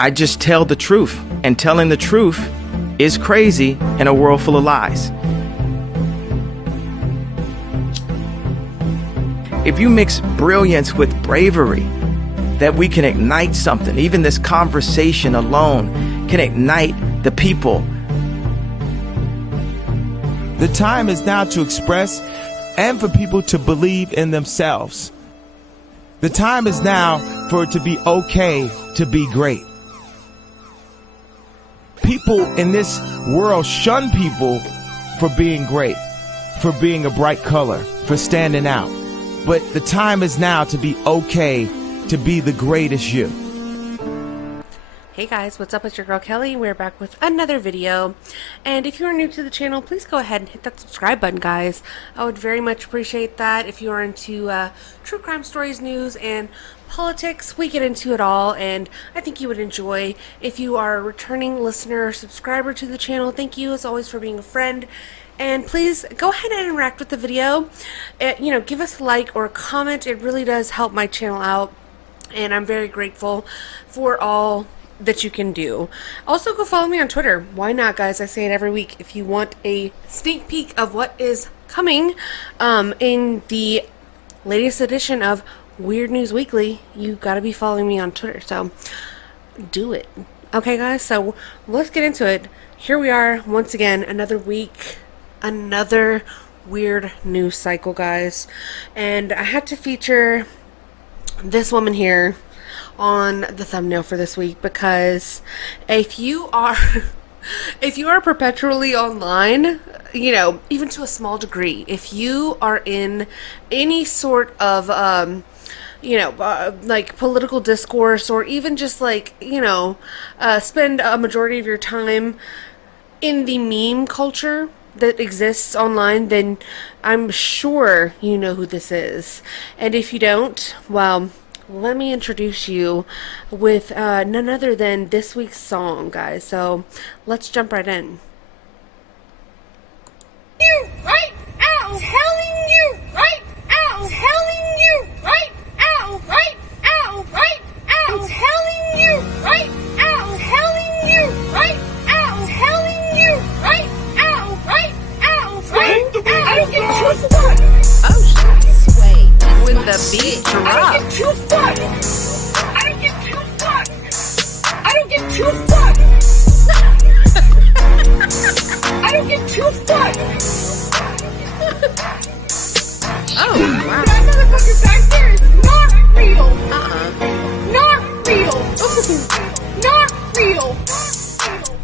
I just tell the truth, and telling the truth is crazy in a world full of lies. If you mix brilliance with bravery, that we can ignite something. Even this conversation alone can ignite the people. The time is now to express and for people to believe in themselves. The time is now for it to be okay to be great. People in this world shun people for being great, for being a bright color, for standing out. But the time is now to be okay to be the greatest you. Hey guys, what's up? It's your girl Kelly. We're back with another video. And if you are new to the channel, please go ahead and hit that subscribe button, guys. I would very much appreciate that. If you are into true crime stories, news, and politics, we get into it all, and I think you would enjoy. If you are a returning listener or subscriber to the channel, thank you as always for being a friend. And please go ahead and interact with the video. Give us a like or a comment. It really does help my channel out, and I'm very grateful for all that you can do. Also, go follow me on Twitter. Why not, guys? I say it every week. If you want a sneak peek of what is coming in the latest edition of Weird News Weekly, you gotta be following me on Twitter, so do it. Okay, guys, so let's get into it. Here we are once again, another week, another weird news cycle, guys, and I had to feature this woman here on the thumbnail for this week because if you are perpetually online, even to a small degree, if you are in any sort of like political discourse, or even just spend a majority of your time in the meme culture that exists online, then I'm sure you know who this is. And if you don't, well, let me introduce you with none other than this week's song, guys. So let's jump right in. You right out, telling you right out, telling you right out, right out, right out, telling you right out, telling you right out, telling you right out, right out, right out. I don't get too fun. Oh shit! Wait, when the beat drops. I don't get too fun. I don't get too fun. I don't get too fun. I don't get too fun. Oh, wow. That motherfucker back there is not real. Not real. Not real.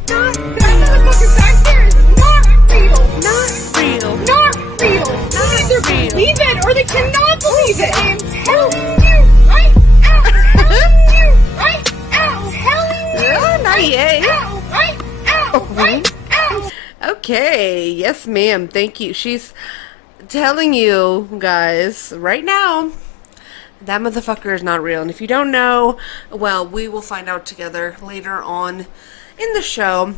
That motherfucker back there is not real. Not real. Not real. Not They either real. believe it or they cannot believe it. I am telling you right out. Telling you right out. Telling you Not yet. out. Right out. Right out. Okay, yes ma'am, thank you. She's telling you guys right now that motherfucker is not real. And if you don't know, well, we will find out together later on in the show.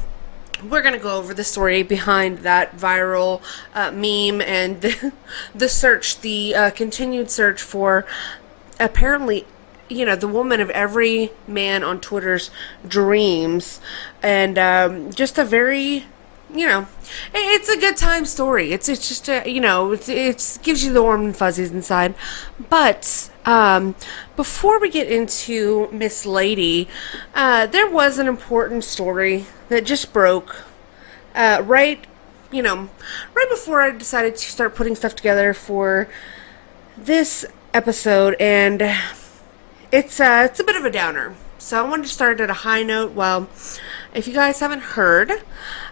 We're going to go over the story behind that viral meme and the search, the continued search for apparently, the woman of every man on Twitter's dreams. And just a very, it's a good time story. It's just a, it gives you the warm and fuzzies inside. But before we get into Miss Lady, there was an important story that just broke right before I decided to start putting stuff together for this episode, and it's a bit of a downer. So I wanted to start at a high note. Well, if you guys haven't heard,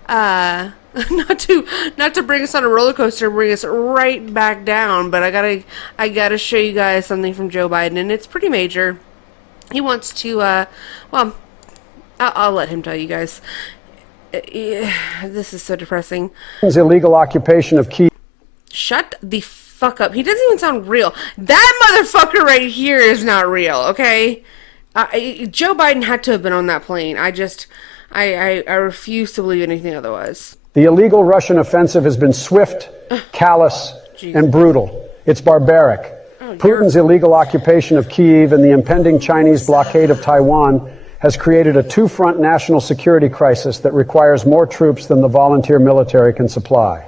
not to bring us on a roller coaster and bring us right back down, but I gotta show you guys something from Joe Biden, and it's pretty major. He wants to well, I'll let him tell you guys. This is so depressing. His illegal occupation of key. Shut the fuck up. He doesn't even sound real. That motherfucker right here is not real, okay? Joe Biden had to have been on that plane. I refuse to believe anything otherwise. The illegal Russian offensive has been swift, callous, and brutal. It's barbaric. Putin's illegal occupation of Kyiv and the impending Chinese blockade of Taiwan has created a two-front national security crisis that requires more troops than the volunteer military can supply.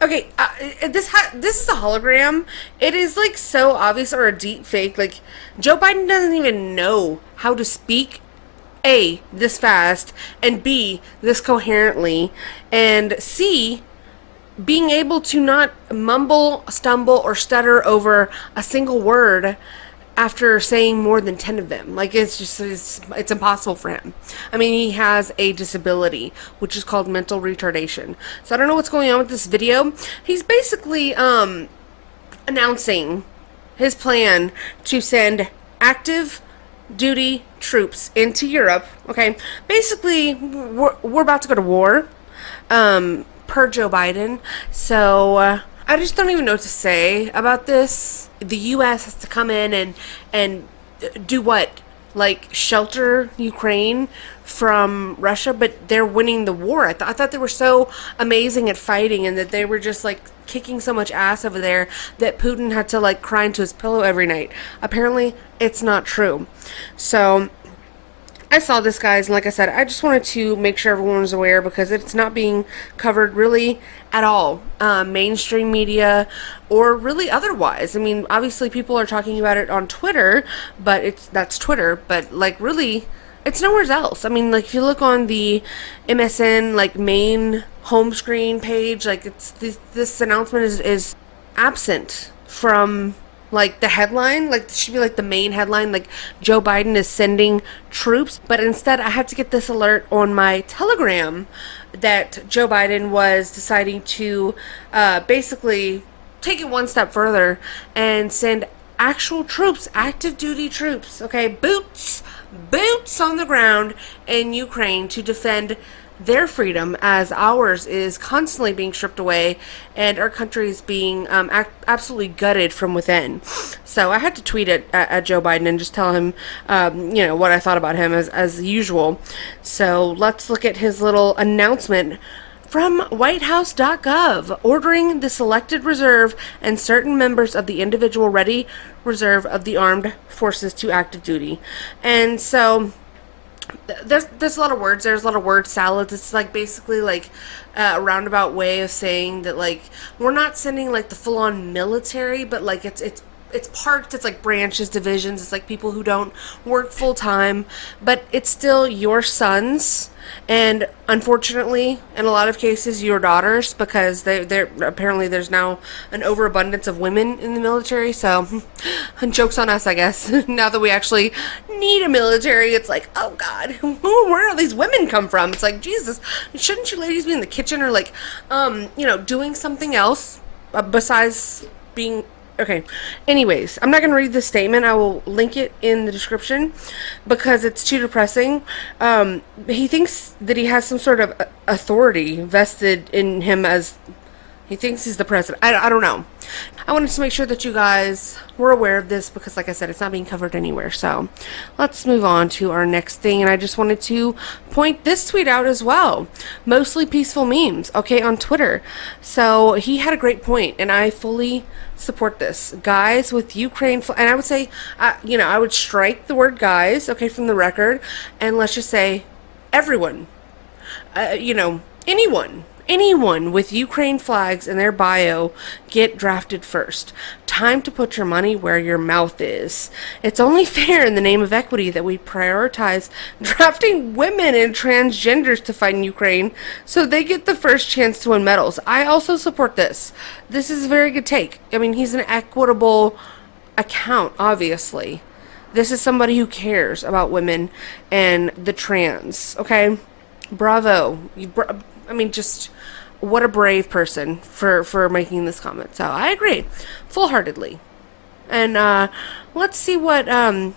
Okay, this is a hologram. It is like so obvious, or a deep fake. Like, Joe Biden doesn't even know how to speak, A, this fast, and B, this coherently, and C, being able to not mumble, stumble, or stutter over a single word after saying more than 10 of them. Like, it's impossible for him. I mean, he has a disability, which is called mental retardation. So I don't know what's going on with this video. He's basically announcing his plan to send active duty troops into Europe. Okay, basically we're about to go to war, per Joe Biden. So I just don't even know what to say about this. The U.S. has to come in and do what? Like, shelter Ukraine from Russia, but they're winning the war. I thought they were so amazing at fighting, and that they were just like kicking so much ass over there that Putin had to like cry into his pillow every night. Apparently, it's not true. So I saw this, guys, and like I said, I just wanted to make sure everyone was aware, because it's not being covered really at all, mainstream media or really otherwise. I mean, obviously people are talking about it on Twitter, but that's Twitter, but like really it's nowhere else. I mean, like, if you look on the MSN like main home screen page, like, it's this announcement is absent from like the headline. Like, it should be like the main headline, like Joe Biden is sending troops, but instead I had to get this alert on my Telegram that Joe Biden was deciding to basically take it one step further and send actual troops, active duty troops, okay, boots on the ground in Ukraine to defend their freedom, as ours is constantly being stripped away and our country is being absolutely gutted from within. So I had to tweet at Joe Biden and just tell him, you know, what I thought about him as usual. So let's look at his little announcement from whitehouse.gov, ordering the selected reserve and certain members of the individual ready reserve of the armed forces to active duty. And so there's a lot of words. There's a lot of word salads. It's like basically like a roundabout way of saying that, like, we're not sending like the full-on military, but like it's parts, it's like branches, divisions, it's like people who don't work full-time, but it's still your sons, and unfortunately in a lot of cases your daughters, because they're apparently there's now an overabundance of women in the military. So joke's on us, I guess. Now that we actually need a military, it's like, oh god, where do these women come from? It's like, Jesus, shouldn't you ladies be in the kitchen, or like you know, doing something else besides being... Okay, anyways, I'm not going to read this statement. I will link it in the description because it's too depressing. He thinks that he has some sort of authority vested in him, as he thinks he's the president. I don't know. I wanted to make sure that you guys were aware of this because, like I said, it's not being covered anywhere. So let's move on to our next thing. And I just wanted to point this tweet out as well. Mostly peaceful memes, okay, on Twitter. So he had a great point, and I fully support this. Guys with Ukraine, and I would say, you know, I would strike the word guys, okay, from the record, and let's just say everyone, you know, anyone with Ukraine flags in their bio, get drafted first. Time to put your money where your mouth is. It's only fair in the name of equity that we prioritize drafting women and transgenders to fight in Ukraine so they get the first chance to win medals. I also support this. This is a very good take. I mean, he's an equitable account, obviously. This is somebody who cares about women and the trans, okay? Bravo. I mean, just what a brave person for making this comment. So I agree full-heartedly. And let's see what our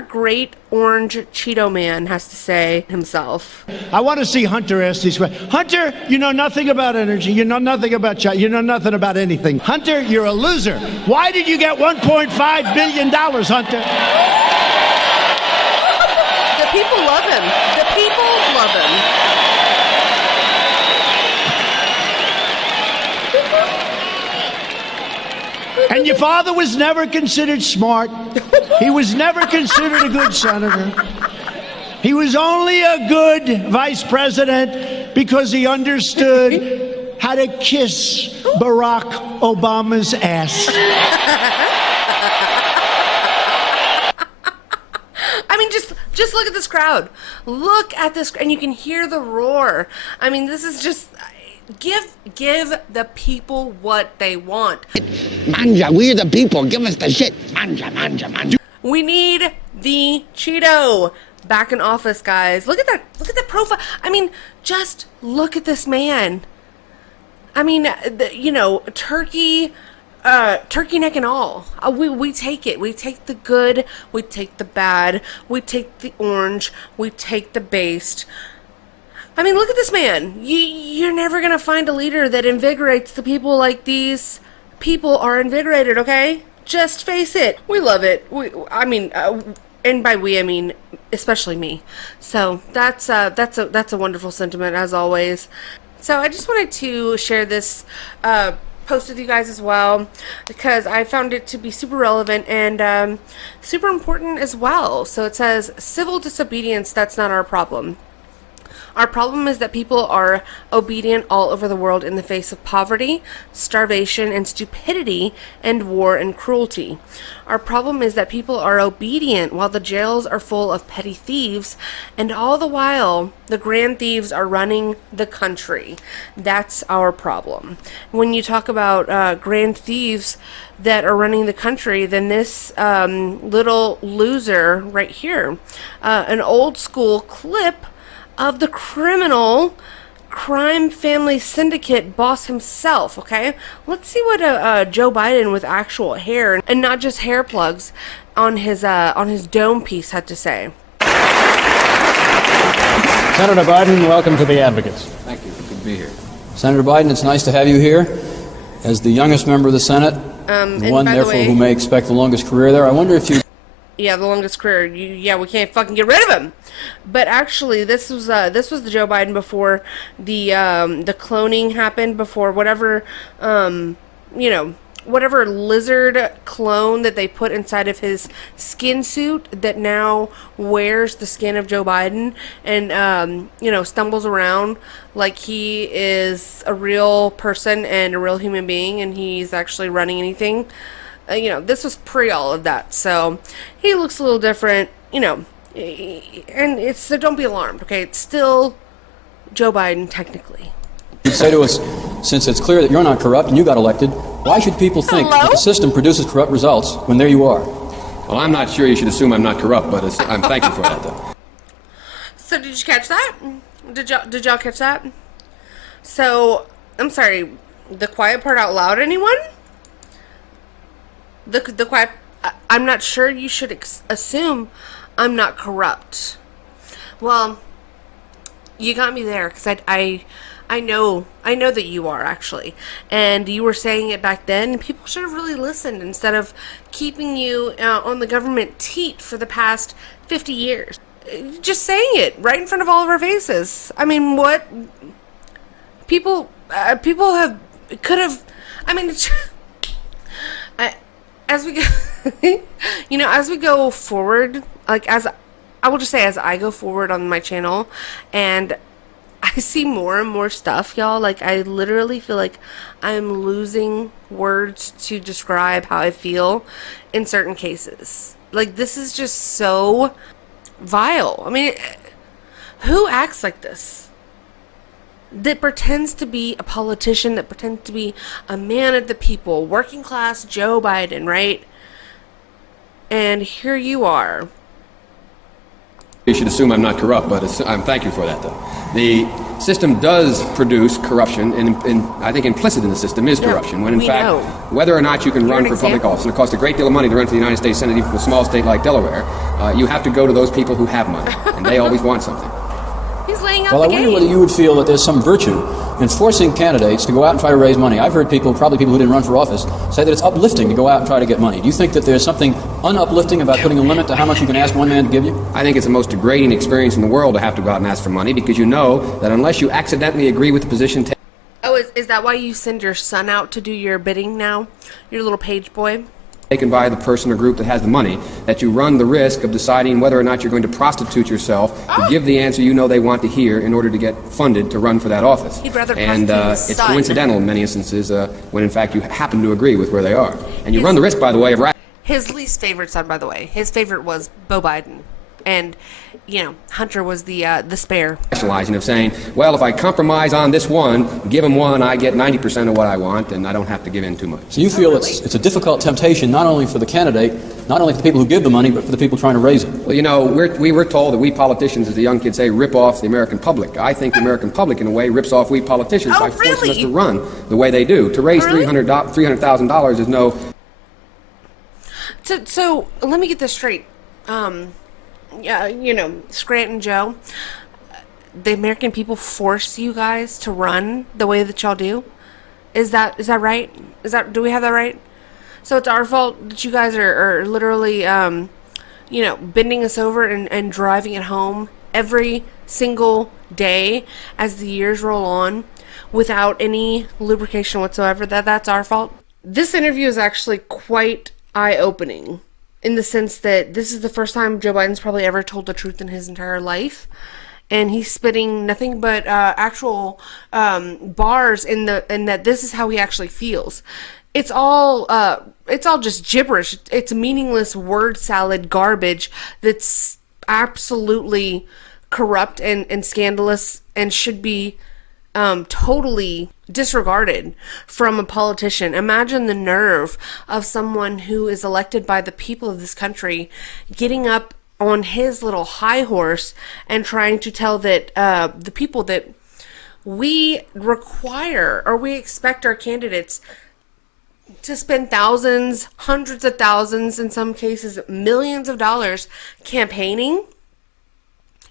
great orange Cheeto man has to say himself. I want to see Hunter ask these questions. Hunter, you know nothing about energy. You know nothing about China. You know nothing about anything. Hunter, you're a loser. Why did you get $1.5 billion, Hunter? The people love him. The people love him. And your father was never considered smart. He was never considered a good senator. He was only a good vice president because he understood how to kiss Barack Obama's ass. I mean, just look at this crowd. Look at this, and you can hear the roar. I mean, this is just give the people what they want. Manja, we the people. Give us the shit. Manja, manja, manja. We need the Cheeto back in office, guys. Look at that. Look at the profile. I mean, just look at this man. I mean, you know, turkey neck and all. We take it. We take the good. We take the bad. We take the orange. We take the based. I mean, look at this man. You're never going to find a leader that invigorates the people like these people are invigorated, okay? Just face it. We love it. And by we, I mean especially me. So that's a wonderful sentiment, as always. So I just wanted to share this post with you guys as well, because I found it to be super relevant and super important as well. So it says, civil disobedience, that's not our problem. Our problem is that people are obedient all over the world in the face of poverty, starvation, and stupidity, and war and cruelty. Our problem is that people are obedient while the jails are full of petty thieves, and all the while the grand thieves are running the country. That's our problem. When you talk about grand thieves that are running the country, then this little loser right here, an old school clip of the criminal crime family syndicate boss himself, okay? Let's see what Joe Biden with actual hair and not just hair plugs on his dome piece had to say. Senator Biden, welcome to the Advocates. Thank you. Good to be here. Senator Biden, it's nice to have you here. As the youngest member of the Senate, one therefore who may expect the longest career there, I wonder if you... Yeah, the longest career. Yeah, we can't fucking get rid of him. But actually, this was the Joe Biden before the cloning happened, before whatever whatever lizard clone that they put inside of his skin suit that now wears the skin of Joe Biden and stumbles around like he is a real person and a real human being and he's actually running anything. This was pre all of that, so he looks a little different, and so don't be alarmed, okay? It's still Joe Biden, technically. You say to us, since it's clear that you're not corrupt and you got elected, why should people think that the system produces corrupt results when there you are? Well, I'm not sure you should assume I'm not corrupt, but I'm thankful for that, though. So did you catch that? Did y'all catch that? So, I'm sorry, the quiet part out loud, anyone? The quiet, I'm not sure you should assume I'm not corrupt. Well, you got me there, because I know that you are, actually. And you were saying it back then, and people should have really listened instead of keeping you on the government teat for the past 50 years. Just saying it right in front of all of our faces. I mean, what? People could have, I mean, as we go, as we go forward, as I go forward on my channel, and I see more and more stuff, y'all, I literally feel like I'm losing words to describe how I feel in certain cases. This is just so vile. I mean, who acts like this? That pretends to be a politician, that pretends to be a man of the people, working class Joe Biden, right? And here you are. You should assume I'm not corrupt, but I'm thankful for that, though. The system does produce corruption, and I think implicit in the system is corruption, when in fact, whether or not you can run for public office, and it costs a great deal of money to run for the United States Senate, even for a small state like Delaware, you have to go to those people who have money, and they always want something. He's laying out Well, the I wonder game. whether you would feel that there's some virtue in forcing candidates to go out and try to raise money. I've heard people, probably people who didn't run for office, say that it's uplifting to go out and try to get money. Do you think that there's something unuplifting about putting a limit to how much you can ask one man to give you? I think it's the most degrading experience in the world to have to go out and ask for money, because you know that unless you accidentally agree with the position taken... Oh, is that why you send your son out to do your bidding now? Your little page boy? taken by the person or group that has the money, that you run the risk of deciding whether or not you're going to prostitute yourself to give the answer you know they want to hear in order to get funded to run for that office. He'd rather And prostitute his it's son. coincidental in many instances when in fact you happen to agree with where they are. And you run the risk, by the way, of his least favorite son, by the way. His favorite was Beau Biden. And, you know, Hunter was the spare. Rationalizing of saying, well, if I compromise on this one, give him one, I get 90% of what I want, and I don't have to give in too much. So you feel it's a difficult temptation, not only for the candidate, not only for the people who give the money, but for the people trying to raise it. Well, you know, we were told that we politicians, as the young kids say, rip off the American public. I think the American public, in a way, rips off we politicians by forcing us to run the way they do. To raise $300,000 is no... So let me get this straight. Yeah, you know, Scranton Joe, the American people force you guys to run the way that y'all do. Is that right? Do we have that right? So it's our fault that you guys are literally, you know, bending us over and driving it home every single day as the years roll on without any lubrication whatsoever. That's our fault. This interview is actually quite eye-opening, in the sense that this is the first time Joe Biden's probably ever told the truth in his entire life. And he's spitting nothing but actual bars in that this is how he actually feels. It's all just gibberish. It's meaningless word salad garbage that's absolutely corrupt and scandalous and should be totally disregarded from a politician. Imagine the nerve of someone who is elected by the people of this country getting up on his little high horse and trying to tell that the people that we require or we expect our candidates to spend thousands, hundreds of thousands, in some cases millions of dollars campaigning.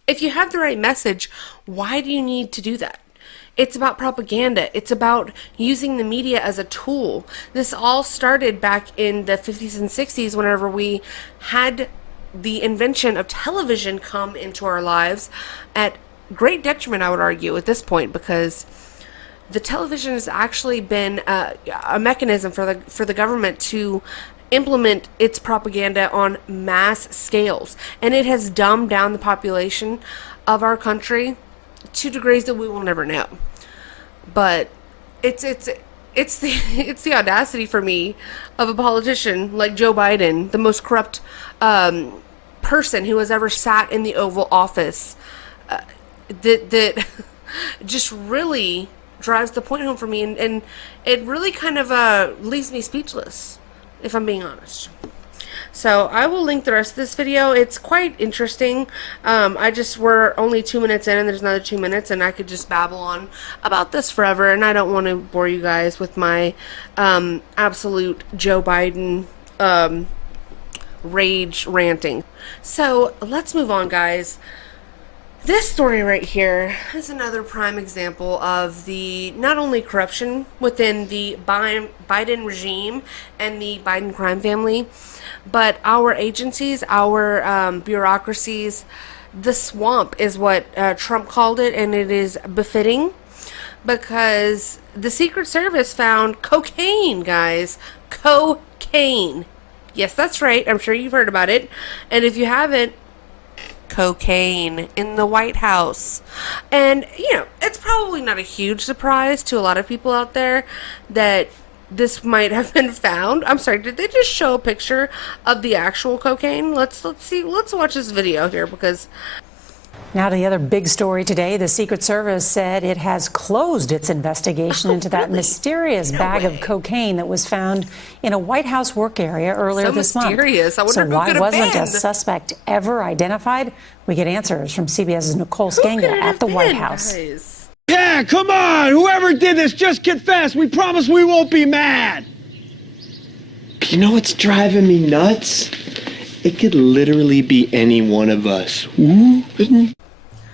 If you have the right message, why do you need to do that? It's about propaganda. It's about using the media as a tool. This all started back in the 50s and 60s whenever we had the invention of television come into our lives at great detriment, I would argue, at this point, because the television has actually been a mechanism for the government to implement its propaganda on mass scales, and it has dumbed down the population of our country to degrees that we will never know. But it's the audacity for me of a politician like Joe Biden, the most corrupt person who has ever sat in the Oval Office, that just really drives the point home for me, and it really kind of leaves me speechless, if I'm being honest. So I will link the rest of this video. It's quite interesting. We're only 2 minutes in, and there's another 2 minutes, and I could just babble on about this forever, and I don't want to bore you guys with my absolute Joe Biden rage ranting. So let's move on, guys. This story right here is another prime example of the not only corruption within the Biden regime and the Biden crime family, but our agencies, our bureaucracies. The swamp is what Trump called it, and it is befitting, because the Secret Service found cocaine, guys. Cocaine. Yes, that's right. I'm sure you've heard about it. And if you haven't, cocaine in the White House. And, you know, it's probably not a huge surprise to a lot of people out there that this might have been found. I'm sorry, did they just show a picture of the actual cocaine? Let's watch this video here, because... Now to the other big story today. The Secret Service said it has closed its investigation into that mysterious bag of cocaine that was found in a White House work area earlier this month. So why wasn't a suspect ever identified? We get answers from CBS's Nicole Sganga at the White House. Yeah, come on! Whoever did this, just confess! We promise we won't be mad! You know what's driving me nuts? It could literally be any one of us.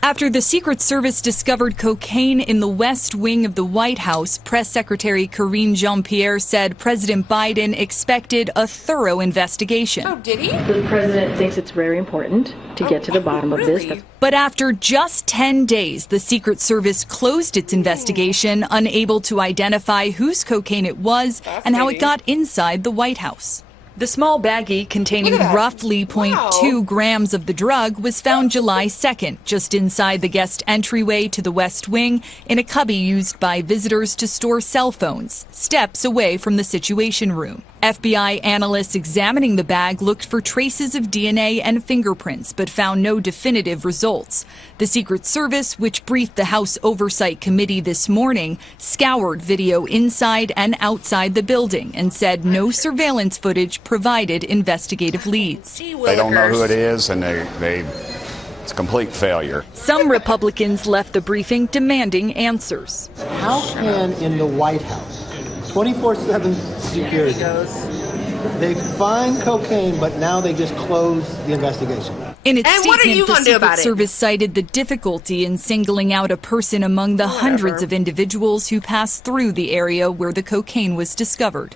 After the Secret Service discovered cocaine in the West Wing of the White House, Press Secretary Karine Jean-Pierre said President Biden expected a thorough investigation. Oh, did he? The president thinks it's very important to get to the bottom of this. But after just 10 days, the Secret Service closed its investigation, unable to identify whose cocaine it was and how it got inside the White House. The small baggie containing roughly 0.2 grams of the drug was found July 2nd, just inside the guest entryway to the West Wing in a cubby used by visitors to store cell phones, steps away from the Situation Room. FBI analysts examining the bag looked for traces of DNA and fingerprints, but found no definitive results. The Secret Service, which briefed the House Oversight Committee this morning, scoured video inside and outside the building and said no surveillance footage provided investigative leads. They don't know who it is, and it's a complete failure. Some Republicans left the briefing demanding answers. How can, in the White House, 24/7 security, they find cocaine, but now they just close the investigation? In its And what are you statement, the gonna do Secret about it? Service cited the difficulty in singling out a person among the hundreds of individuals who passed through the area where the cocaine was discovered.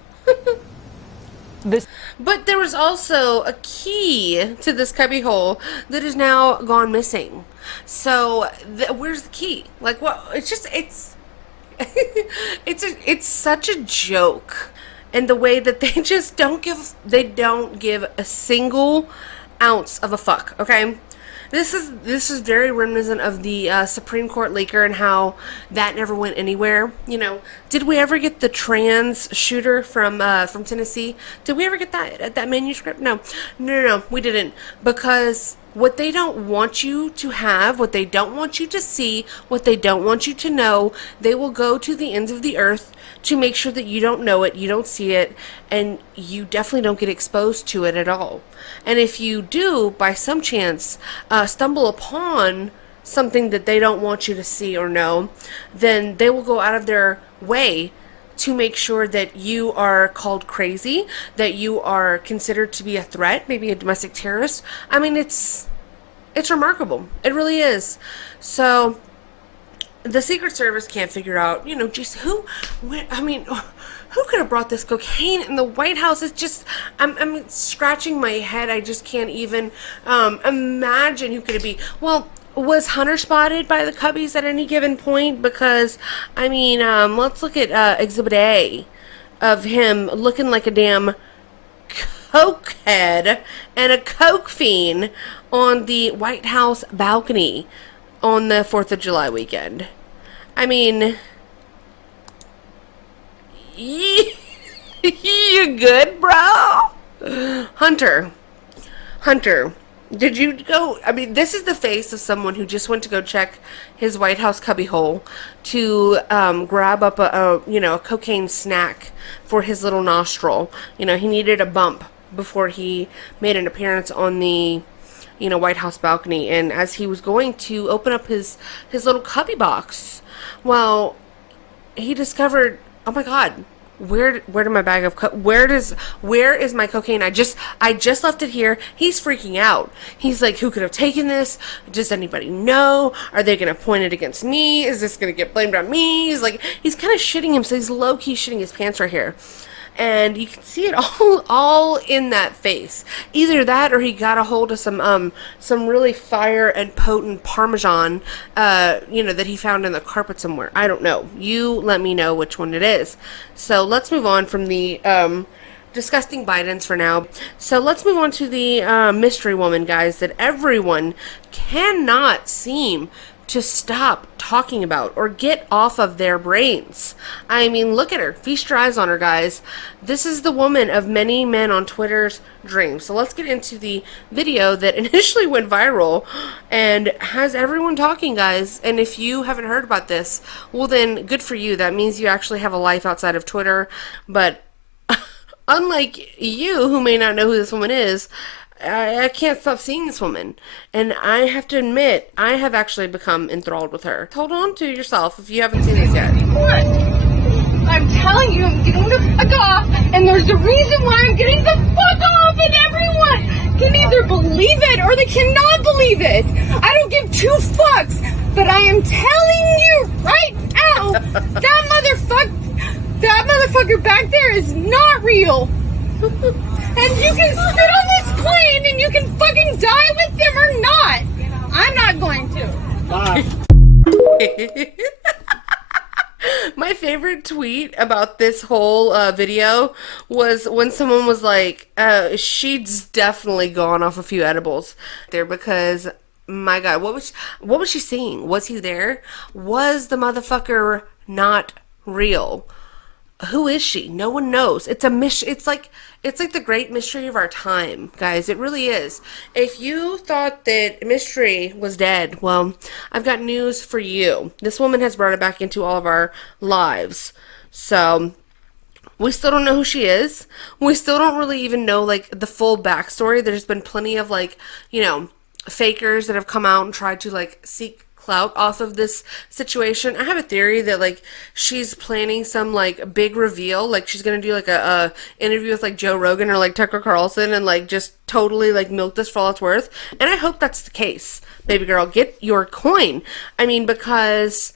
But there was also a key to this cubbyhole that is now gone missing. So where's the key? Like, what? It's just it's such a joke, and the way that they just don't give a single ounce of a fuck. Okay. This is very reminiscent of the Supreme Court leaker and how that never went anywhere. You know, did we ever get the trans shooter from Tennessee? Did we ever get that manuscript? No, we didn't, because what they don't want you to have, what they don't want you to see, what they don't want you to know, they will go to the ends of the earth to make sure that you don't know it, you don't see it, and you definitely don't get exposed to it at all. And if you do, by some chance, stumble upon something that they don't want you to see or know, then they will go out of their way to make sure that you are called crazy, that you are considered to be a threat, maybe a domestic terrorist. I mean, it's remarkable. It really is. So the Secret Service can't figure out, just who could have brought this cocaine in the White House? It's just, I'm scratching my head. I just can't even imagine who could it be. Well, was Hunter spotted by the cubbies at any given point? Because, let's look at Exhibit A of him looking like a damn coke head and a coke fiend on the White House balcony on the 4th of July weekend. I mean, you good, bro? Hunter, did you go? I mean, this is the face of someone who just went to go check his White House cubbyhole to grab up a cocaine snack for his little nostril. He needed a bump before he made an appearance on the White House balcony. And as he was going to open up his little cubby box, well, he discovered, oh my God, where did my bag of where is my cocaine? I just left it here. He's freaking out. He's like, who could have taken this? Does anybody know? Are they gonna point it against me? Is this gonna get blamed on me? He's kind of shitting him, so he's low-key shitting his pants right here. And you can see it all in that face. Either that, or he got a hold of some really fire and potent Parmesan, that he found in the carpet somewhere. I don't know. You let me know which one it is. So let's move on from the disgusting Bidens for now. So let's move on to the mystery woman, guys, that everyone cannot seem to stop talking about or get off of their brains. I mean, look at her. Feast your eyes on her, guys. This is the woman of many men on Twitter's dreams. So let's get into the video that initially went viral and has everyone talking, guys. And if you haven't heard about this, well then, good for you. That means you actually have a life outside of Twitter. But unlike you, who may not know who this woman is, I can't stop seeing this woman, and I have to admit, I have actually become enthralled with her. Hold on to yourself if you haven't seen this yet. What? I'm telling you, I'm getting the fuck off, and there's a reason why I'm getting the fuck off, and everyone can either believe it or they cannot believe it. I don't give two fucks, but I am telling you right now, that motherfucker back there is not real. And you can sit on this plane and you can fucking die with them or not. I'm not going to. My favorite favorite tweet about this whole video was when someone was like, she's definitely gone off a few edibles there because, my God, what was she seeing? Was he there? Was the motherfucker not real? Who is she? No one knows. It's a it's like the great mystery of our time, guys. It really is. If you thought that mystery was dead, well, I've got news for you. This woman has brought it back into all of our lives. So we still don't know who she is. We still don't really even know like the full backstory. There's been plenty of like, you know, fakers that have come out and tried to like seek clout off of this situation. I have a theory that like she's planning some like big reveal, like she's gonna do like a interview with like Joe Rogan or like Tucker Carlson and like just totally like milk this for all it's worth. And I hope that's the case. Baby girl, get your coin. I mean, because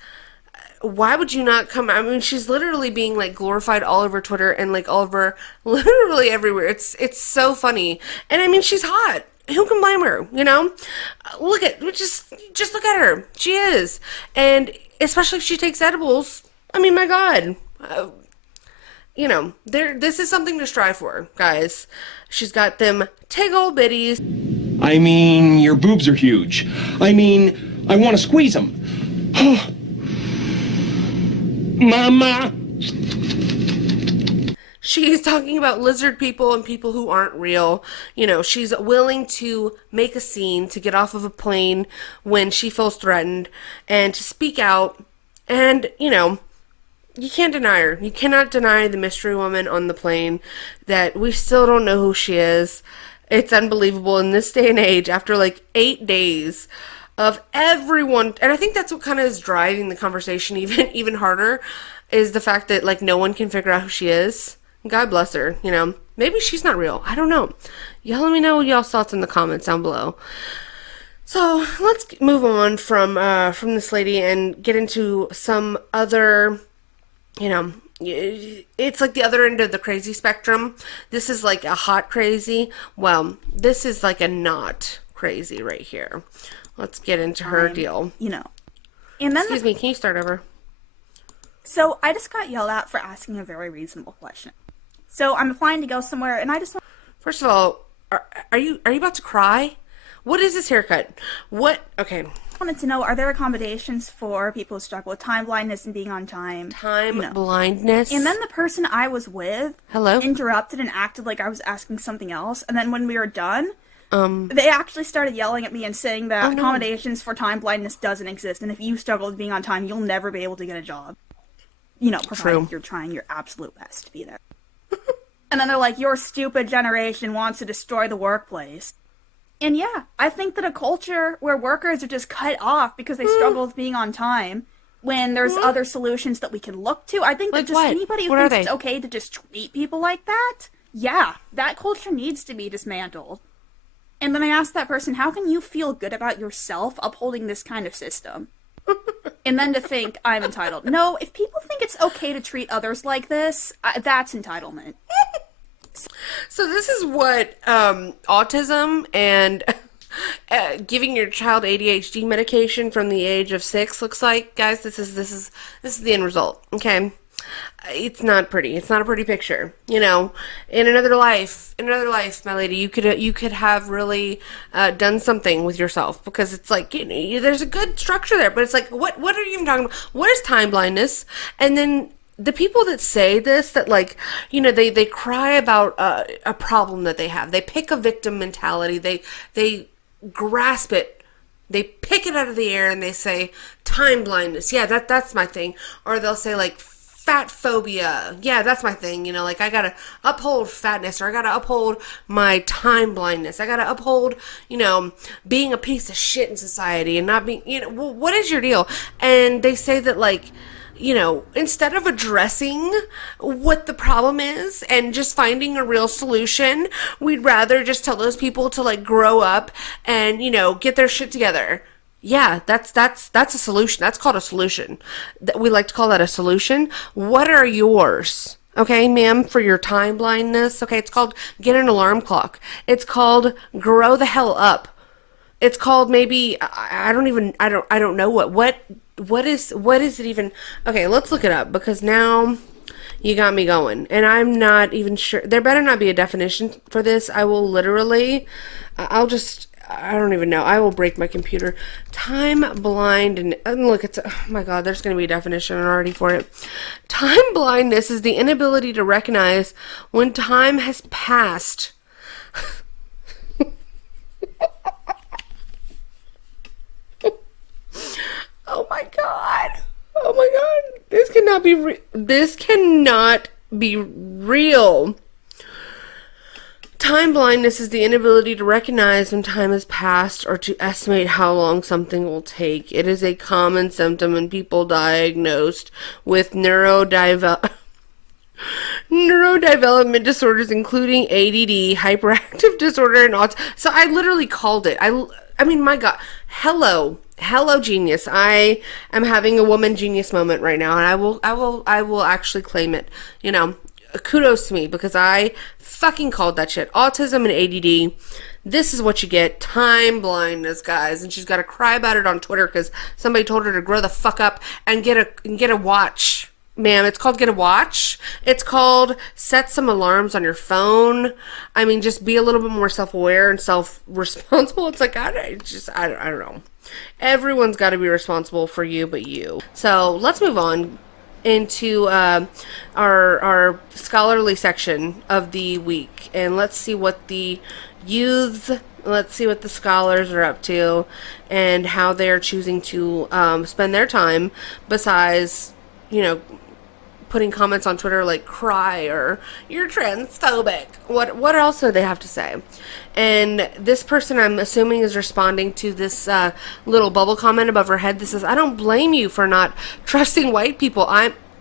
why would you not come? I mean, she's literally being like glorified all over Twitter and like all over literally everywhere. It's so funny. And I mean, she's hot. Who can blame her? You know, just look at her. She is, and especially if she takes edibles. I mean, my God, you know, this is something to strive for, guys. She's got them tig old bitties. I mean, your boobs are huge. I mean, I want to squeeze them. Mama. She's talking about lizard people and people who aren't real. You know, she's willing to make a scene to get off of a plane when she feels threatened and to speak out. And, you know, you can't deny her. You cannot deny the mystery woman on the plane, that we still don't know who she is. It's unbelievable in this day and age, after like 8 days of everyone. And I think that's what kind of is driving the conversation even harder, is the fact that like no one can figure out who she is. God bless her, you know. Maybe she's not real. I don't know. Y'all let me know y'all's thoughts in the comments down below. So let's move on from this lady and get into some other, you know, it's like the other end of the crazy spectrum. This is like a hot crazy. Well, this is like a not crazy right here. Let's get into her deal. You know. And then Excuse me, can you start over? So I just got yelled at for asking a very reasonable question. So I'm applying to go somewhere, and I just want... First of all, are you about to cry? What is this haircut? What? Okay. I wanted to know, are there accommodations for people who struggle with time blindness and being on time? Blindness? And then the person I was with interrupted and acted like I was asking something else. And then when we were done, they actually started yelling at me and saying that accommodations for time blindness doesn't exist. And if you struggle with being on time, you'll never be able to get a job. You know, provided you're trying your absolute best to be there. And then they're like, your stupid generation wants to destroy the workplace. And yeah, I think that a culture where workers are just cut off because they struggle with being on time, when there's other solutions that we can look to, I think that just anybody who thinks it's okay to just treat people like that, yeah, that culture needs to be dismantled. And then I asked that person, how can you feel good about yourself upholding this kind of system? And then to think I'm entitled. No, if people think it's okay to treat others like this, that's entitlement. So this is what autism and giving your child ADHD medication from the age of 6 looks like, guys. This is the end result. Okay, it's not pretty. It's not a pretty picture. You know, in another life, my lady, you could have really done something with yourself, because it's like, you know, there's a good structure there, but it's like, what are you even talking about? What is time blindness? And then the people that say this, that like, you know, they cry about a problem that they have. They pick a victim mentality. They grasp it. They pick it out of the air and they say time blindness. Yeah, that's my thing. Or they'll say like fat phobia. Yeah, that's my thing. You know, like I gotta uphold fatness, or I gotta uphold my time blindness. I gotta uphold, you know, being a piece of shit in society and not being, you know, well, what is your deal? And they say that like, you know, instead of addressing what the problem is and just finding a real solution, we'd rather just tell those people to like grow up and, you know, get their shit together. Yeah, that's a solution. That's called a solution. We like to call that a solution. What are yours? Okay, ma'am, for your time blindness. Okay, it's called get an alarm clock. It's called grow the hell up. It's called maybe I don't know what is it even? Okay, let's look it up, because now you got me going, and I'm not even sure. There better not be a definition for this. I will literally, I don't even know. I will break my computer. Time blind, and look, oh my God, there's going to be a definition already for it. Time blindness is the inability to recognize when time has passed. Oh my God. Oh my God. This cannot be this cannot be real. Time blindness is the inability to recognize when time has passed or to estimate how long something will take. It is a common symptom in people diagnosed with neurodevelopment disorders, including ADD, hyperactive disorder, and autism. So I literally called it. I mean, my God. Hello, genius. I am having a woman genius moment right now, and I will actually claim it. You know, kudos to me, because I fucking called that shit. Autism and ADD. This is what you get. Time blindness, guys. And she's got to cry about it on Twitter because somebody told her to grow the fuck up and get a watch. Ma'am, it's called get a watch. It's called set some alarms on your phone. I mean, just be a little bit more self-aware and self-responsible. It's like, I don't know. Everyone's got to be responsible for you but you. So let's move on into our scholarly section of the week, and let's see what the scholars are up to and how they're choosing to spend their time, besides, you know, putting comments on Twitter like cry or you're transphobic. What else do they have to say? And this person, I'm assuming, is responding to this little bubble comment above her head that says, I don't blame you for not trusting white people.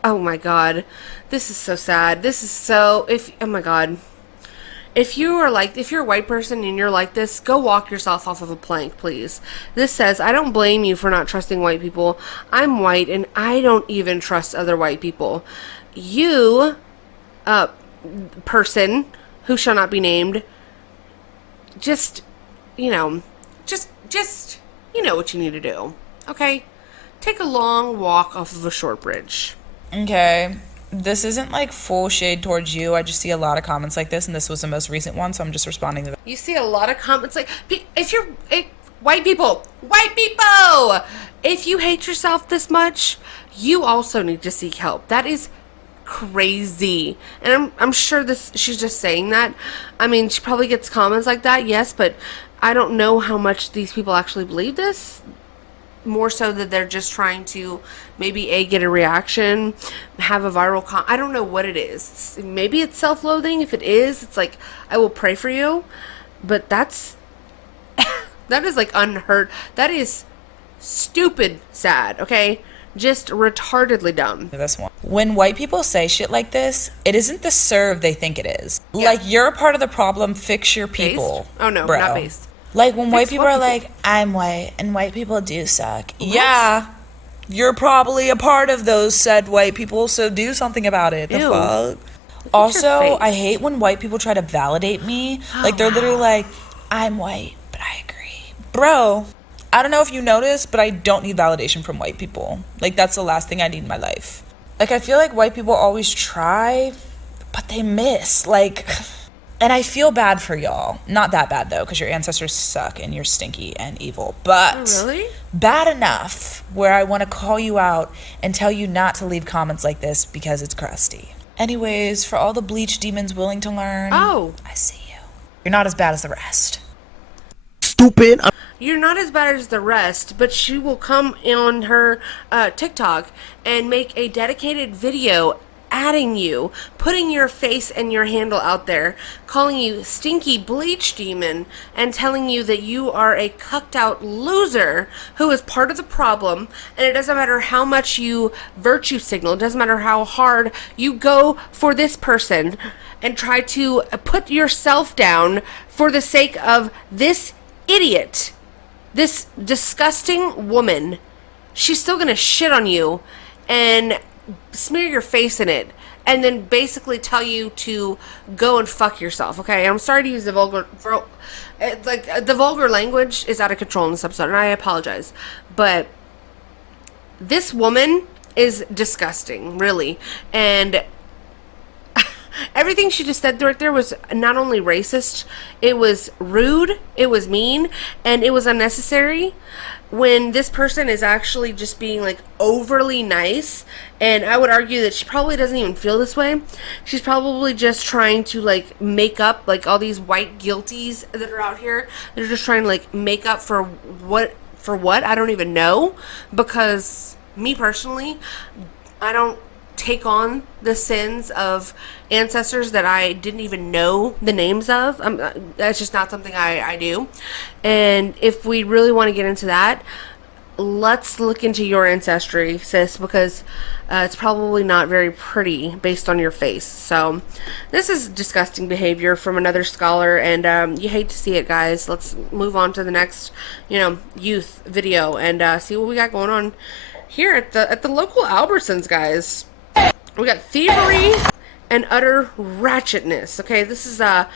Oh my God, this is so sad. This is so, oh my God. If you're a white person and you're like this, go walk yourself off of a plank, please. This says, I don't blame you for not trusting white people. I'm white and I don't even trust other white people. You, person who shall not be named, just you know what you need to do. Okay? Take a long walk off of a short bridge. Okay. This isn't like full shade towards you. I just see a lot of comments like this, and this was the most recent one, so I'm just responding to that. You see a lot of comments like, white people, if you hate yourself this much, you also need to seek help. That is crazy. And I'm sure she's just saying that. I mean, she probably gets comments like that, yes, but I don't know how much these people actually believe this. More so that they're just trying to maybe get a reaction, have a viral I don't know what it is. Maybe it's self-loathing. If it is, it's like, I will pray for you. But that is like unheard. That is stupid sad, okay? Just retardedly dumb. This one. When white people say shit like this, it isn't the serve they think it is. Yeah. Like, you're a part of the problem, fix your people. Based? Oh no, bro. Not based. Like, when white people are like, I'm white, and white people do suck. What? Yeah, you're probably a part of those said white people, so do something about it. The Ew. fuck? Also, I hate when white people try to validate me. Like, they're literally like, I'm white, but I agree. Bro, I don't know if you noticed, but I don't need validation from white people. Like, that's the last thing I need in my life. Like, I feel like white people always try, but they miss. Like... And I feel bad for y'all. Not that bad, though, because your ancestors suck and you're stinky and evil. But really? Bad enough where I want to call you out and tell you not to leave comments like this because it's crusty. Anyways, for all the bleach demons willing to learn, oh, I see you. You're not as bad as the rest. Stupid. You're not as bad as the rest, but she will come on her TikTok and make a dedicated video adding you, putting your face and your handle out there, calling you stinky bleach demon, and telling you that you are a cucked out loser who is part of the problem, and it doesn't matter how much you virtue signal, it doesn't matter how hard you go for this person and try to put yourself down for the sake of this idiot, this disgusting woman. She's still gonna shit on you and smear your face in it and then basically tell you to go and fuck yourself. Okay, I'm sorry to use the vulgar the vulgar language is out of control in this episode, and I apologize, but This woman is disgusting, really. And everything she just said right there was not only racist, it was rude, it was mean, and it was unnecessary. When this person is actually just being like overly nice, and I would argue that she probably doesn't even feel this way. She's probably just trying to like make up, like all these white guilties that are out here. They're just trying to like make up for what I don't even know, because me personally, I don't take on the sins of ancestors that I didn't even know the names of. That's just not something I do. And if we really want to get into that, let's look into your ancestry, sis, because it's probably not very pretty based on your face. So this is disgusting behavior from another scholar, and you hate to see it, guys. Let's move on to the next, youth video and see what we got going on here at the local Albertsons, guys. We got thievery and utter ratchetness. Okay, this is a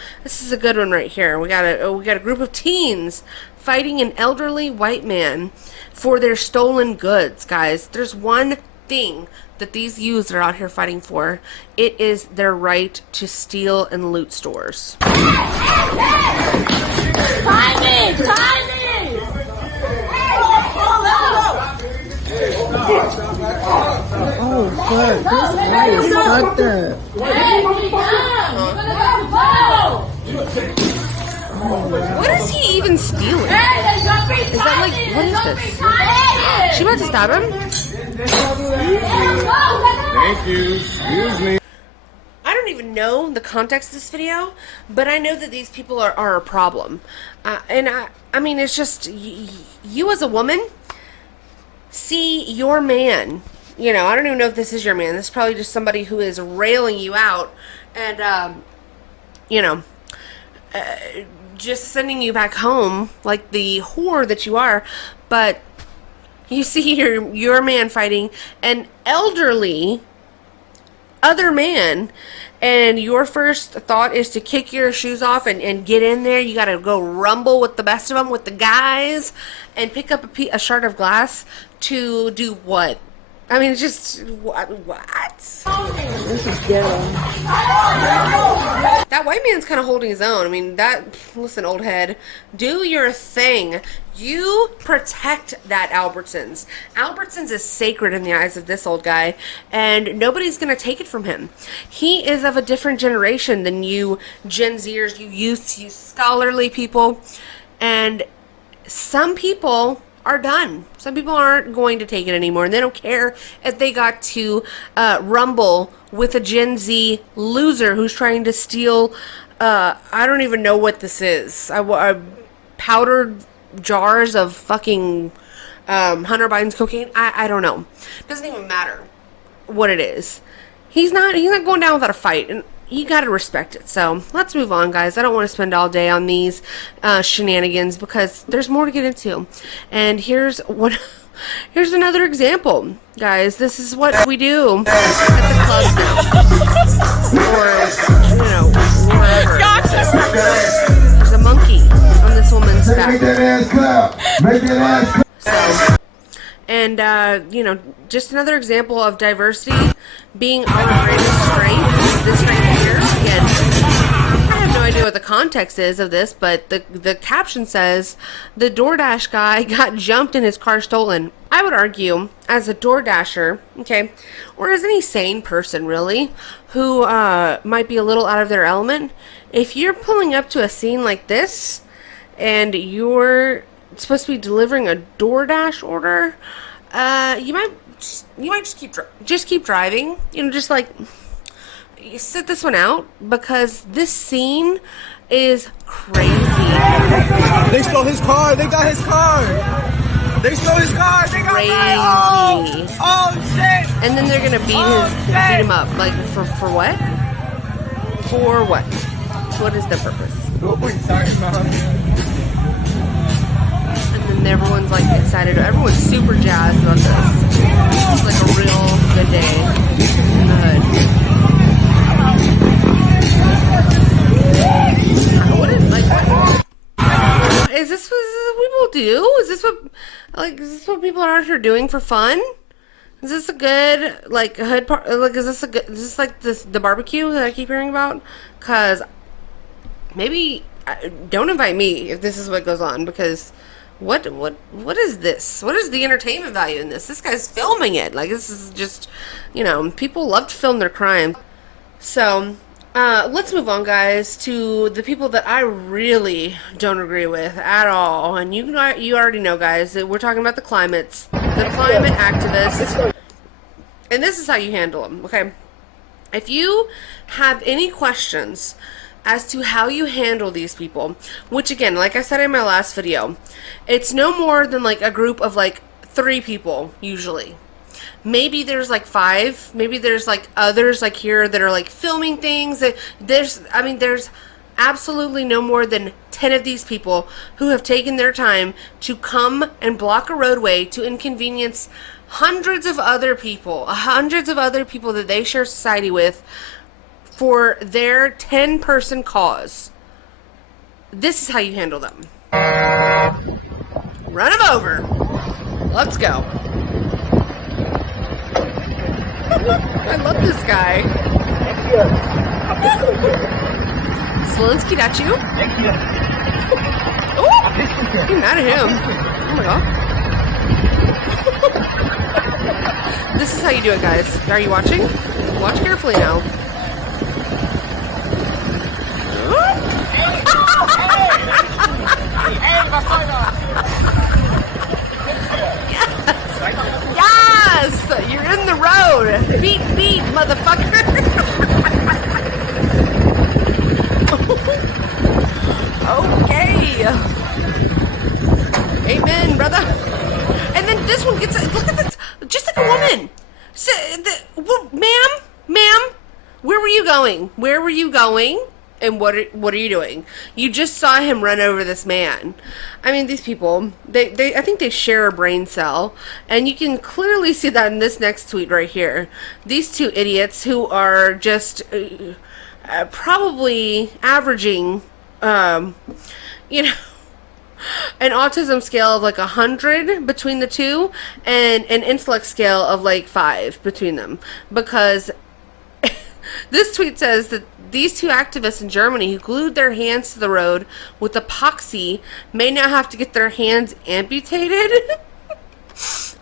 good one right here. We got a group of teens fighting an elderly white man for their stolen goods, guys. There's one thing that these youths are out here fighting for. It is their right to steal and loot stores. Oh, fuck. This guy is fucked up. What is he even stealing? Is that like, what is this? She about to stab him? Thank you. Excuse me. I don't even know the context of this video, but I know that these people are a problem. And I mean, it's just, you as a woman, see your man. I don't even know if this is your man. This is probably just somebody who is railing you out and, just sending you back home like the whore that you are. But you see your man fighting an elderly other man, and your first thought is to kick your shoes off and get in there. You gotta go rumble with the best of them, with the guys, and pick up a shard of glass to do what? I mean, it's just, what? This is ghetto. That white man's kind of holding his own. I mean, listen, old head, do your thing. You protect that Albertsons. Albertsons is sacred in the eyes of this old guy, and nobody's going to take it from him. He is of a different generation than you Gen Zers, you youths, you scholarly people, and some people are done. Some people aren't going to take it anymore, and they don't care if they got to rumble with a Gen Z loser who's trying to steal, I don't even know what this is. Powdered jars of fucking Hunter Biden's cocaine. I don't know. Doesn't even matter what it is. He's not going down without a fight, and you gotta respect it. So let's move on, guys. I don't want to spend all day on these shenanigans because there's more to get into. And here's another example, guys. This is what we do at the clubs now, or wherever. There's a monkey on this woman's back. Make that ass clap. Make that ass clap. And, just another example of diversity being our greatest strength. This right here. Again, I have no idea what the context is of this, but the caption says, the DoorDash guy got jumped and his car stolen. I would argue, as a DoorDasher, okay, or as any sane person, really, who might be a little out of their element, if you're pulling up to a scene like this, and you're supposed to be delivering a DoorDash order, you might just keep driving. Just like, you sit this one out, because this scene is crazy. They stole his car. They got his car. They stole his car. They got Crazy. Oh shit! And then they're gonna beat him up. Like for what? For what? What is the purpose? What are you talking about? And everyone's like excited. Everyone's super jazzed about this. It's like a real good day in the hood. What is is this what people do? Is this what people are out here doing for fun? Is this a good, like, hood part? Like, is this like the barbecue that I keep hearing about? Because maybe don't invite me if this is what goes on, because what is this? What is the entertainment value in this? This guy's filming it. Like, this is just, you know, people love to film their crime. So, let's move on, guys, to the people that I really don't agree with at all. And you already know, guys, that we're talking about the climate activists. And this is how you handle them, okay? If you have any questions as to how you handle these people, which, again, like I said in my last video, it's no more than like a group of like 3 people usually. Maybe there's like 5, maybe there's like others like here that are like filming things. There's absolutely no more than 10 of these people who have taken their time to come and block a roadway to inconvenience hundreds of other people that they share society with for their 10-person cause. This is how you handle them. Run them over. Let's go. I love this guy. Zelensky, that's you? Oh, you're mad at him. Oh my god. This is how you do it, guys. Are you watching? Watch carefully now. Yes! You're in the road. Beep, beep, motherfucker. Okay. Amen, brother. And then this one gets, look at this, just like a woman. So, ma'am, where were you going? Where were you going? And what are you doing? You just saw him run over this man. I mean, these people, I think they share a brain cell, and you can clearly see that in this next tweet right here. These 2 idiots who are just probably averaging, you know, an autism scale of like 100 between the 2, and an intellect scale of like 5 between them, because this tweet says that these 2 activists in Germany who glued their hands to the road with epoxy may now have to get their hands amputated.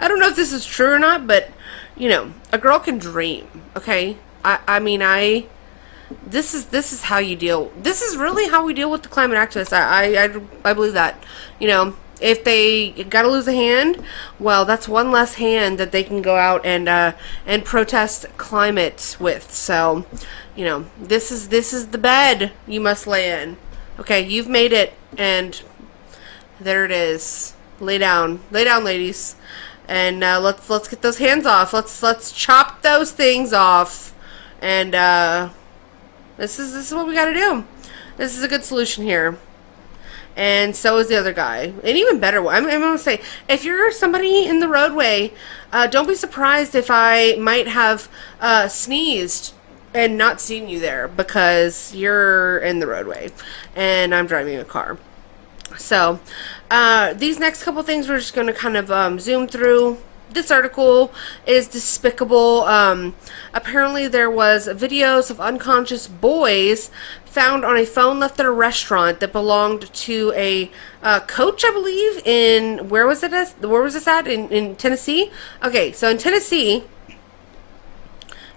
I don't know if this is true or not, but, you know, a girl can dream, okay? I mean, this is how you deal. This is really how we deal with the climate activists. I believe that. You know, if they gotta lose a hand, well, that's one less hand that they can go out and protest climate with. So, you know, this is the bed you must lay in. Okay, you've made it, and there it is. Lay down, ladies, and let's get those hands off. Let's chop those things off, and this is what we gotta do. This is a good solution here. And so is the other guy. An even better one. I'm going to say, if you're somebody in the roadway, don't be surprised if I might have sneezed and not seen you there, because you're in the roadway and I'm driving a car. So these next couple things we're just going to kind of zoom through. This article is despicable. Apparently there was videos of unconscious boys found on a phone left at a restaurant that belonged to a coach, I believe, in, where was this at? In Tennessee? Okay, so in Tennessee,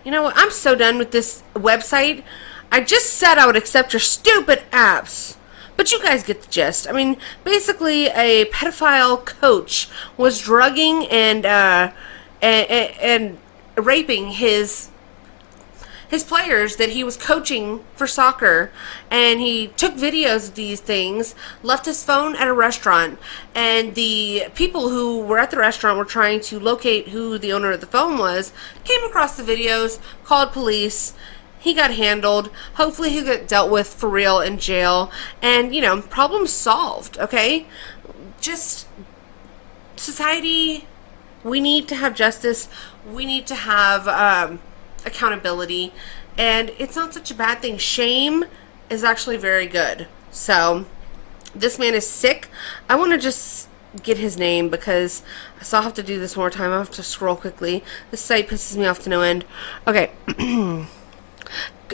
you know what, I'm so done with this website. I just said I would accept your stupid apps. But you guys get the gist. I mean, basically, a pedophile coach was drugging and raping his players that he was coaching for soccer, and he took videos of these things, left his phone at a restaurant, and the people who were at the restaurant were trying to locate who the owner of the phone was, came across the videos, called police. He got handled. Hopefully he got dealt with for real in jail. And, you know, problem solved, okay? Just, society, we need to have justice. We need to have accountability. And it's not such a bad thing. Shame is actually very good. So, this man is sick. I want to just get his name because I'll have to do this one more time. I'll have to scroll quickly. This site pisses me off to no end. Okay.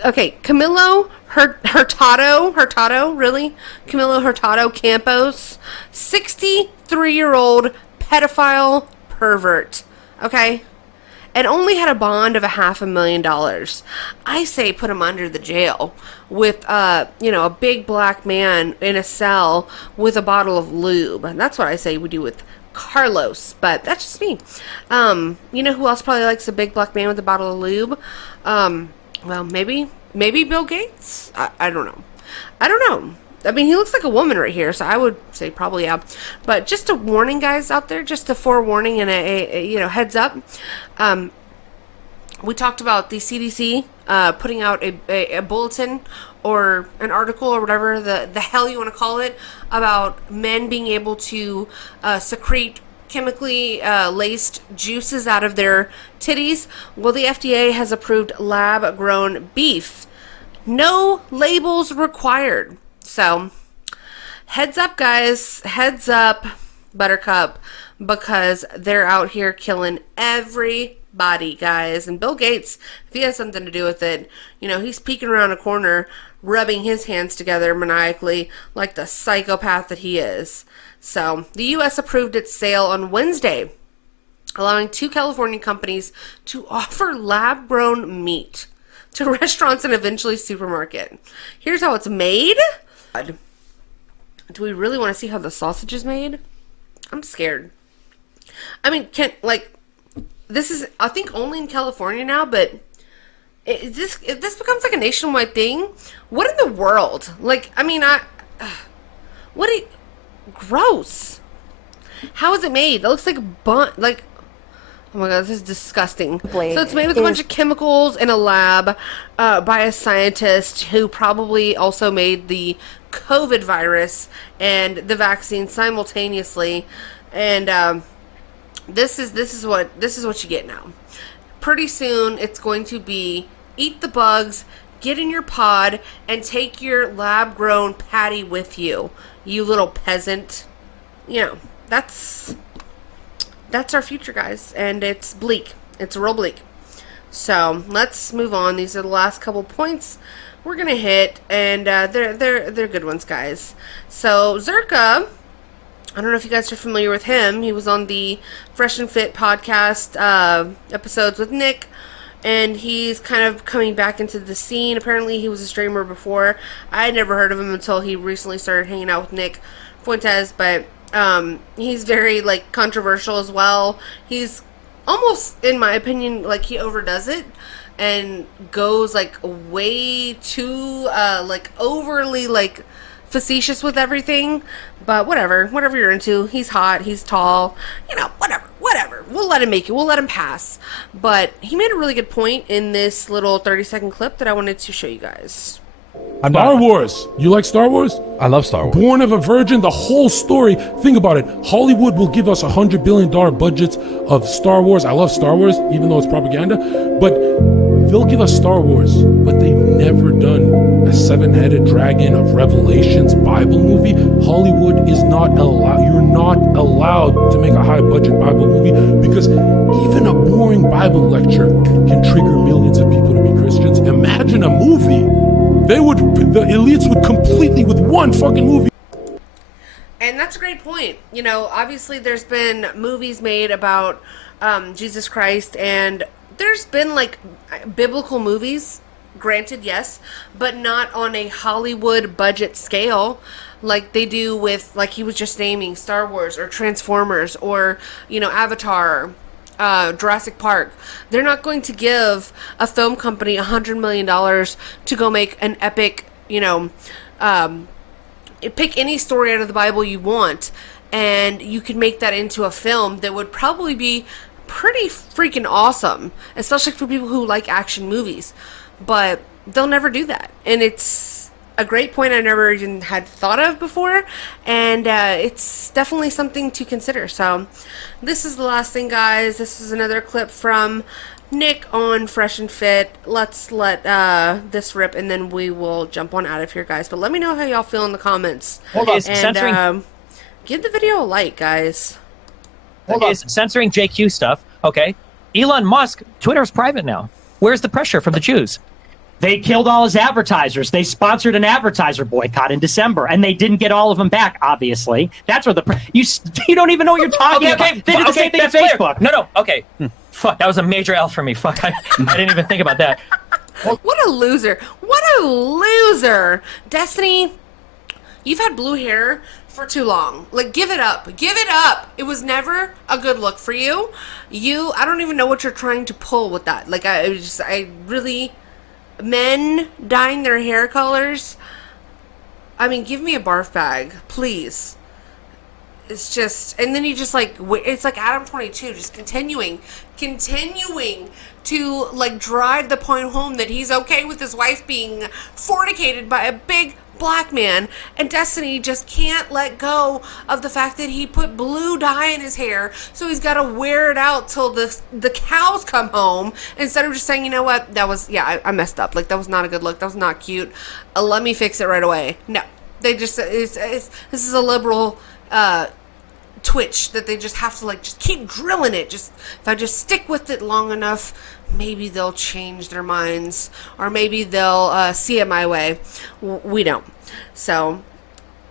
Okay, Camilo Hurtado, really? Camilo Hurtado Campos, 63-year-old pedophile pervert, okay? And only had a bond of $500,000. I say put him under the jail with, a big black man in a cell with a bottle of lube. And that's what I say we do with Carlos, but that's just me. You know who else probably likes a big black man with a bottle of lube? Well, maybe Bill Gates? I don't know. I don't know. I mean, he looks like a woman right here, so I would say probably, yeah. But just a warning, guys, out there, just a forewarning and a heads up. We talked about the CDC putting out a bulletin or an article or whatever the hell you want to call it about men being able to secrete chemically laced juices out of their titties. Well, the FDA has approved lab-grown beef. No labels required. So, heads up, guys. Heads up, Buttercup, because they're out here killing everybody, guys. And Bill Gates, if he has something to do with it, he's peeking around a corner, rubbing his hands together maniacally like the psychopath that he is. So, the U.S. approved its sale on Wednesday, allowing 2 California companies to offer lab-grown meat to restaurants and eventually supermarket. Here's how it's made. Do we really want to see how the sausage is made? I'm scared. I mean, this is, I think, only in California now, but if this becomes like a nationwide thing, what in the world? Gross. How is it made? That looks like oh my god, this is disgusting. So it's made with a bunch of chemicals in a lab by a scientist who probably also made the COVID virus and the vaccine simultaneously. And this is what you get now. Pretty soon it's going to be eat the bugs, get in your pod, and take your lab-grown patty with you. You little peasant. That's our future, guys, and it's bleak. It's real bleak. So let's move on. These are the last couple points we're gonna hit, and they're good ones, guys. So Zerka, I don't know if you guys are familiar with him. He was on the Fresh and Fit podcast episodes with Nick, and he's kind of coming back into the scene. Apparently, he was a streamer before. I had never heard of him until he recently started hanging out with Nick Fuentes, but he's very controversial as well. He's almost, in my opinion, he overdoes it and goes way too overly facetious with everything. But whatever you're into. He's hot, he's tall, whatever. We'll let him make it. We'll let him pass. But he made a really good point in this little 30-second clip that I wanted to show you guys. Star Wars. You like Star Wars? I love Star Wars. Born of a Virgin, the whole story. Think about it. Hollywood will give us $100 billion budgets of Star Wars. I love Star Wars, even though it's propaganda. But they'll give us Star Wars, but they've never done a seven-headed dragon of Revelations Bible movie. Hollywood is not allowed. You're not allowed to make a high-budget Bible movie because even a boring Bible lecture can trigger millions of people to be Christians. Imagine a movie. The elites would completely, with one fucking movie. And that's a great point. Obviously there's been movies made about Jesus Christ, and there's been biblical movies, granted, yes, but not on a Hollywood budget scale like they do with, he was just naming, Star Wars or Transformers or, Avatar, Jurassic Park. They're not going to give a film company $100 million to go make an epic, pick any story out of the Bible you want, and you could make that into a film that would probably be pretty freaking awesome, especially for people who like action movies. But they'll never do that, and it's a great point I never even had thought of before, and it's definitely something to consider. So this is the last thing, guys. This is another clip from Nick on Fresh and Fit. Let's let this rip, and then we will jump on out of here, guys. But let me know how y'all feel in the comments. Hold on, censoring. Give the video a like, guys. Is censoring JQ stuff. Okay. Elon Musk, Twitter's private now. Where's the pressure from the Jews? They killed all his advertisers. They sponsored an advertiser boycott in December, and they didn't get all of them back, obviously. That's where you don't even know what you're talking about. They did the same thing at Facebook. No, okay. Fuck, that was a major L for me. Fuck, I didn't even think about that. What a loser. What a loser. Destiny, you've had blue hair for too long. Like, give it up. Give it up. It was never a good look for you. I don't even know what you're trying to pull with that. Like, I really... Men dyeing their hair colors. I mean, give me a barf bag, please. It's just, and then you just like, it's like Adam 22, just continuing to like drive the point home that he's okay with his wife being fornicated by a big black man, and Destiny just can't let go of the fact that he put blue dye in his hair, so he's got to wear it out till the cows come home, instead of just saying, you know what, that was, yeah, I messed up, like, that was not a good look, that was not cute, let me fix it right away. No, they just, this is a liberal twitch that they just have to like just keep drilling it. Just if I just stick with it long enough, maybe they'll change their minds, or maybe they'll see it my way. We don't. So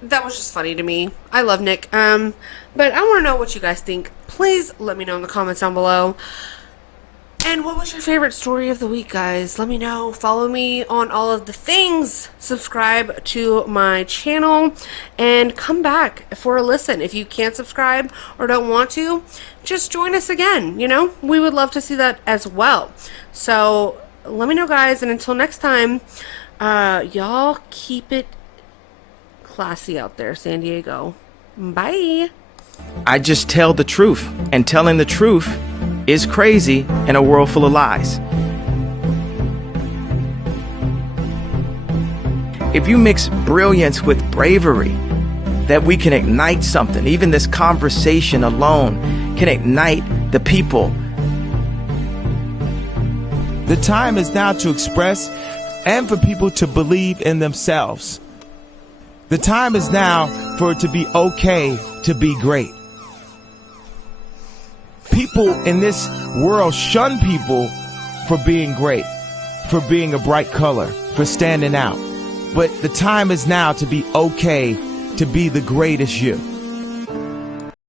that was just funny to me. I love Nick. But I want to know what you guys think. Please let me know in the comments down below. And what was your favorite story of the week, guys? Let me know. Follow me on all of the things. Subscribe to my channel. And come back for a listen. If you can't subscribe or don't want to, just join us again. You know, we would love to see that as well. So let me know, guys. And until next time, y'all keep it classy out there, San Diego. Bye. I just tell the truth. And telling the truth is crazy in a world full of lies. If you mix brilliance with bravery, that we can ignite something. Even this conversation alone can ignite the people. The time is now to express and for people to believe in themselves. The time is now for it to be okay to be great. People in this world shun people for being great, for being a bright color, for standing out. But the time is now to be okay to be the greatest you.